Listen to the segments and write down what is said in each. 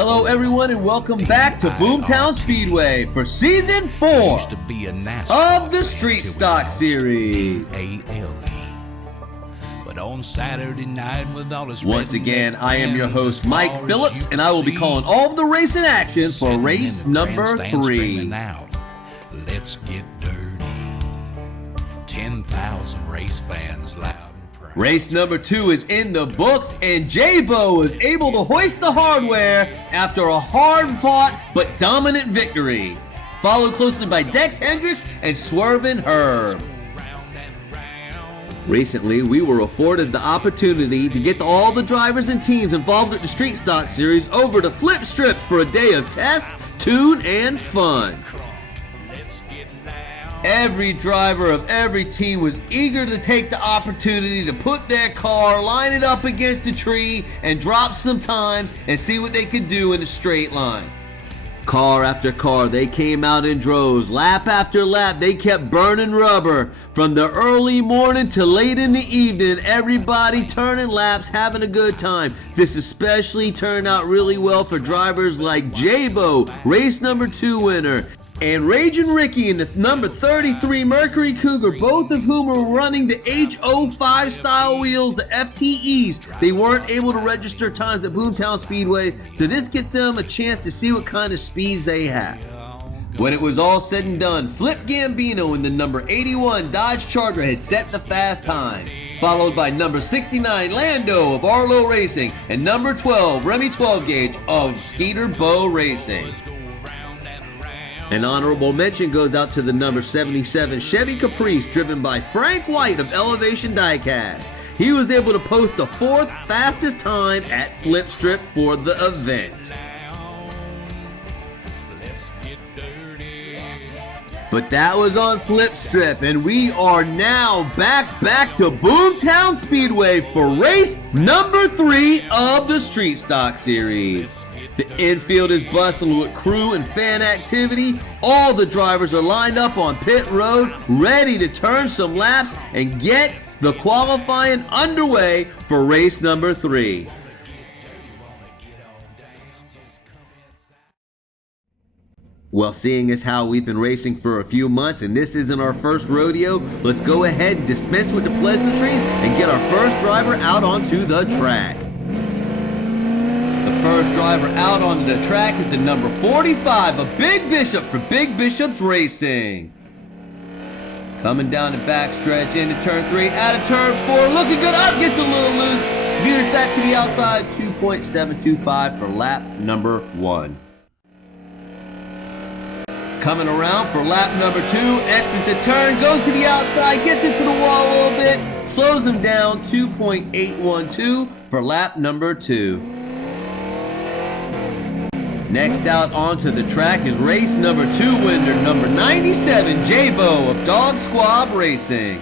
Hello everyone and welcome back to Boomtown Speedway for Season 4 of the Street Stock Series. Once again, I am your host Mike Phillips and I will be calling all of the racing action for race number 3. Let's get dirty. 10,000 race fans loud. Race number 2 is in the books, and J-Bo was able to hoist the hardware after a hard-fought but dominant victory, followed closely by Dex Hendricks and Swervin' Herb. Recently, we were afforded the opportunity to get all the drivers and teams involved with the Street Stock Series over to Flip Strips for a day of test, tune, and fun. Every driver of every team was eager to take the opportunity to put their car, line it up against a tree, and drop some times and see what they could do in a straight line. Car after car, they came out in droves. Lap after lap, they kept burning rubber. From the early morning to late in the evening, everybody turning laps, having a good time. This especially turned out really well for drivers like J-Bo, race number 2 winner, and Ragin' Ricky in the number 33 Mercury Cougar, both of whom are running the H05 style wheels, the FTEs. They weren't able to register times at Boomtown Speedway, so this gives them a chance to see what kind of speeds they have. When it was all said and done, Flip Gambino in the number 81 Dodge Charger had set the fast time, followed by number 69 Lando of Arlo Racing and number 12 Remy 12 Gauge of Lcdrl Racing. An honorable mention goes out to the number 77 Chevy Caprice driven by Frank White of Elevation Diecast. He was able to post the 4th fastest time at Flip Strip for the event. But that was on Flip Strip, and we are now back to Boomtown Speedway for race number 3 of the Street Stock Series. The infield is bustling with crew and fan activity. All the drivers are lined up on pit road, ready to turn some laps and get the qualifying underway for race number 3. Well, seeing as how we've been racing for a few months and this isn't our first rodeo, let's go ahead and dispense with the pleasantries and get our first driver out onto the track. The first driver out onto the track is the number 45 of Big Bishop for Big Bishop's Racing. Coming down the backstretch into turn 3, out of turn 4, looking good, up, gets a little loose, veers back to the outside, 2.725 for lap number 1. Coming around for lap number 2, exits the turn, goes to the outside, gets into the wall a little bit, slows him down, 2.812 for lap number 2. Next out onto the track is race number 2 winner, number 97, J-Bo of Dog Squab Racing.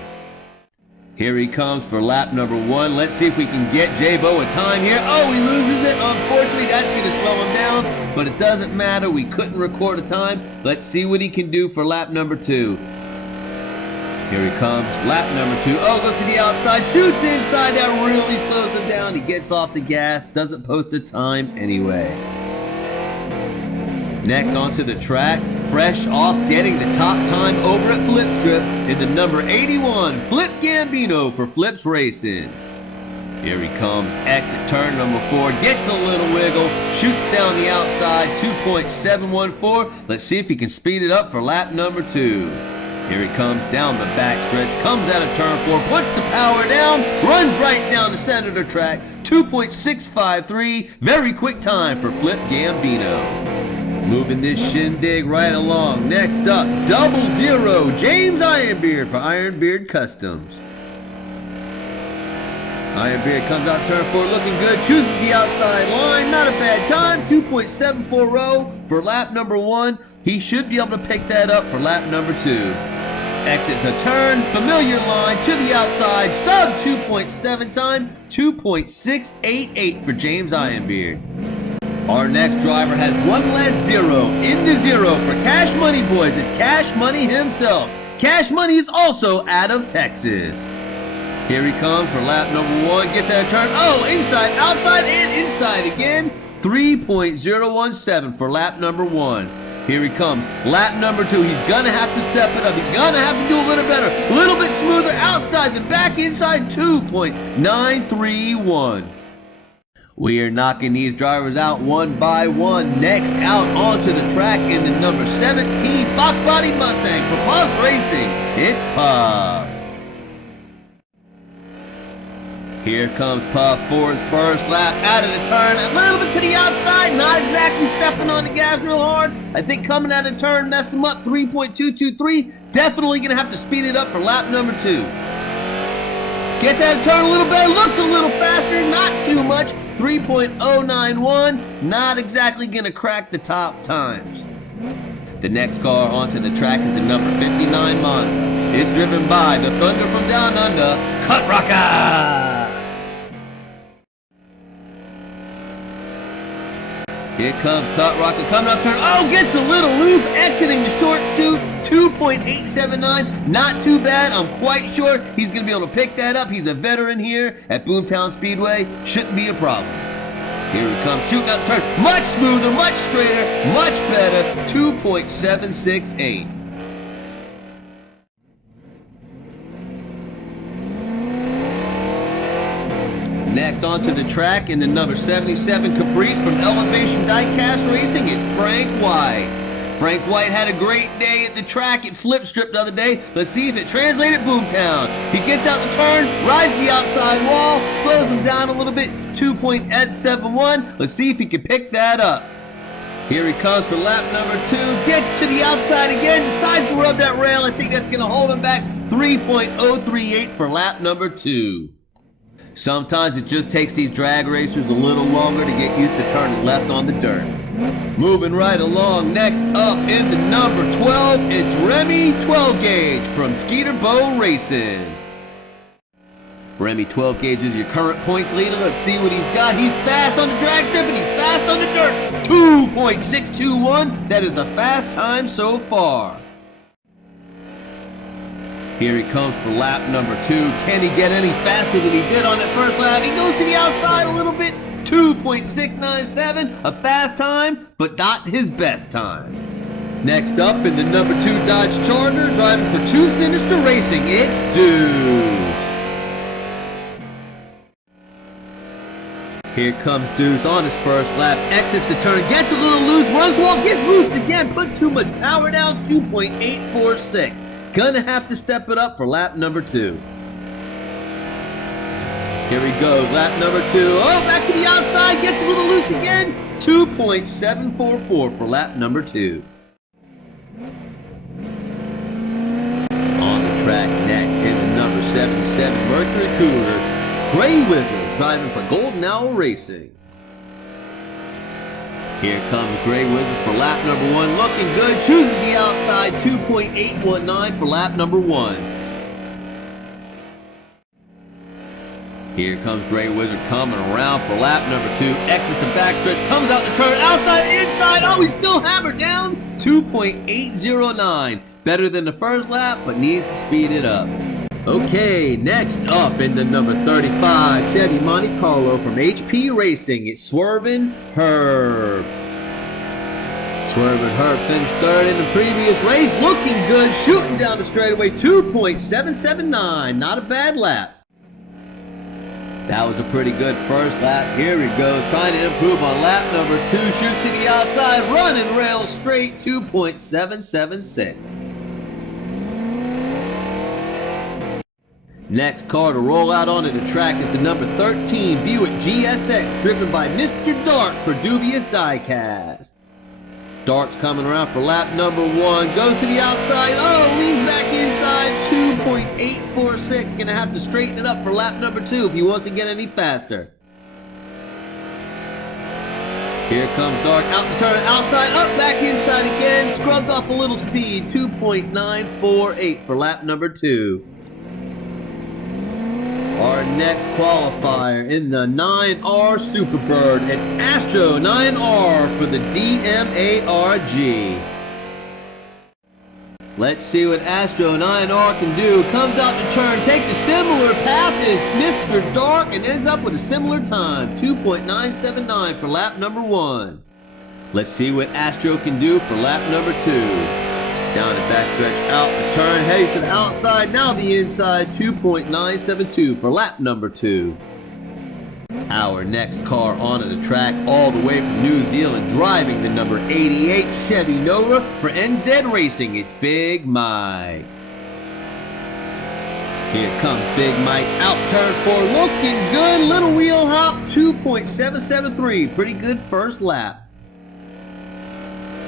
Here he comes for lap number 1. Let's see if we can get J-Bo a time here. Oh, he loses it. Unfortunately, that's going to slow him down, but it doesn't matter. We couldn't record a time. Let's see what he can do for lap number 2. Here he comes, lap number 2. Oh, goes to the outside, shoots inside. That really slows him down. He gets off the gas, doesn't post a time anyway. Next onto the track, fresh off getting the top time over at Flip Strip is the number 81 Flip Gambino for Flips Racing. Here he comes, exit turn number 4, gets a little wiggle, shoots down the outside, 2.714. Let's see if he can speed it up for lap number 2. Here he comes down the backstretch, comes out of turn 4, puts the power down, runs right down the center of the track, 2.653, very quick time for Flip Gambino. Moving this shindig right along. Next up, 00, James Ironbeard for Ironbeard Customs. Ironbeard comes out turn 4 looking good, chooses the outside line, not a bad time, 2.740 for lap number 1. He should be able to pick that up for lap number 2. Exits a turn, familiar line to the outside, sub 2.7 time, 2.688 for James Ironbeard. Our next driver has one less zero in the zero for Cash Money Boys and Cash Money himself. Cash Money is also out of Texas. Here he comes for lap number 1, gets that turn. Oh, inside, outside, and inside again. 3.017 for lap number 1. Here he comes. Lap number 2. He's going to have to step it up. He's going to have to do a little better. A little bit smoother outside than back inside. 2.931. We are knocking these drivers out one by one. Next out onto the track in the number 17 Fox Body Mustang for Puff Racing. It's Puff. Here comes Puff for his first lap out of the turn. A little bit to the outside, not exactly stepping on the gas real hard. I think coming out of the turn messed him up. 3.223. Definitely going to have to speed it up for lap number 2. Gets out of the turn a little better, looks a little faster, not too much. 3.091. Not exactly going to crack the top times. The next car onto the track is the number 59 Mazda. It's driven by the Thunder from Down Under, Cut Rocker. Here comes Cut Rocker coming up turn. Oh, gets a little loose, exiting the short chute. 2.879. Not too bad. I'm quite sure he's going to be able to pick that up. He's a veteran here at Boomtown Speedway. Shouldn't be a problem. Here he comes, shooting up turn. Much smoother, much straighter, much better. 2.768. Next onto the track in the number 77 Caprice from Elevation Diecast Racing is Frank White. Frank White had a great day at the track at Flip Strip the other day. Let's see if it translated Boomtown. He gets out the turn, rides the outside wall, slows him down a little bit, 2.871. Let's see if he can pick that up. Here he comes for lap number 2, gets to the outside again, decides to rub that rail. I think that's going to hold him back. 3.038 for lap number 2. Sometimes it just takes these drag racers a little longer to get used to turning left on the dirt. Moving right along, next up is the number 12. It's Remy 12 Gauge from Lcdrl Racing. Remy 12 Gauge is your current points leader. Let's see what he's got. He's fast on the drag strip and he's fast on the dirt. 2.621. That is the fast time so far. Here he comes for lap number 2. Can he get any faster than he did on that first lap? He goes to the outside a little bit. 2.697. A fast time, but not his best time. Next up in the number 2 Dodge Charger, driving for Two Sinister Racing, it's Deuce. Here comes Deuce on his first lap, exits the turn, gets a little loose, runs wall, gets loose again, put too much power down, 2.846. Gonna have to step it up for lap number 2. Here he goes, lap number 2. Oh, back to the outside, gets a little loose again. 2.744 for lap number 2. On the track next is the number 77 Mercury Cougar, Gray Wizard, driving for Golden Owl Racing. Here comes Gray Wizard for lap number 1, looking good, chooses the outside, 2.819 for lap number 1. Here comes Gray Wizard coming around for lap number 2, exits the backstretch, comes out the turn, outside, inside, oh, he's still hammered down, 2.809. Better than the first lap, but needs to speed it up. Okay, next up in the number 35 Chevy Monte Carlo from HP Racing, it's Swervin' Herb. Swervin' Herb finished third in the previous race, looking good, shooting down the straightaway, 2.779, not a bad lap. That was a pretty good first lap. Here he goes, trying to improve on lap number 2, shoots to the outside, running rail straight, 2.776. Next car to roll out onto the track is the number 13 Buick GSX, driven by Mr. Dark for Dubious Diecast. Dark's coming around for lap number 1, goes to the outside, oh, leans back inside, 2.846. Gonna have to straighten it up for lap number 2 if he wants to get any faster. Here comes Dark, out the turn, outside, up, back inside again, scrubbed off a little speed, 2.948 for lap number 2. Our next qualifier in the 9R Superbird, it's Astro 9R for the DMARG. Let's see what Astro and INR can do. Comes out the turn, takes a similar path as Mr. Dark, and ends up with a similar time, 2.979 for lap number 1. Let's see what Astro can do for lap number 2. Down the backstretch, out the turn, heading to the outside, now the inside, 2.972 for lap number 2. Our next car onto the track, all the way from New Zealand, driving the number 88 Chevy Nova for NZ Racing, it's Big Mike. Here comes Big Mike, out turn 4, looking good, little wheel hop, 2.773, pretty good first lap.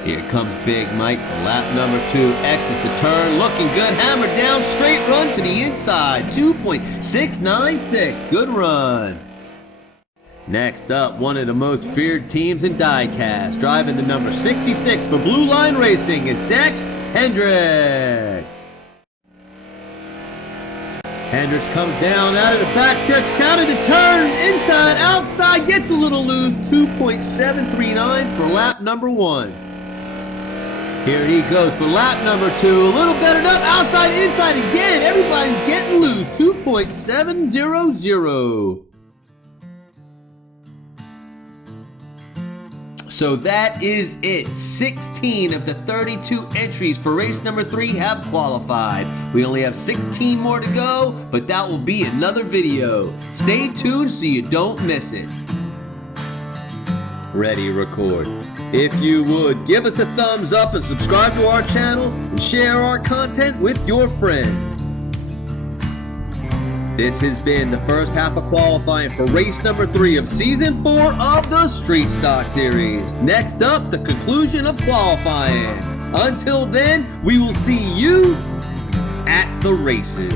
Here comes Big Mike for lap number 2, exits the turn, looking good, hammer down, straight run to the inside, 2.696, good run. Next up, one of the most feared teams in diecast, driving the number 66 for Blue Line Racing, is Dex Hendricks. Hendricks comes down out of the backstretch, counted the turn, inside, outside, gets a little loose, 2.739 for lap number 1. Here he goes for lap number 2, a little bettered up, outside, inside again, everybody's getting loose, 2.700. So that is it. 16 of the 32 entries for race number 3 have qualified. We only have 16 more to go, but that will be another video. Stay tuned so you don't miss it. Ready, record. If you would, give us a thumbs up and subscribe to our channel and share our content with your friends. This has been the first half of qualifying for race number 3 of season 4 of the Street Stock Series. Next up, the conclusion of qualifying. Until then, we will see you at the races.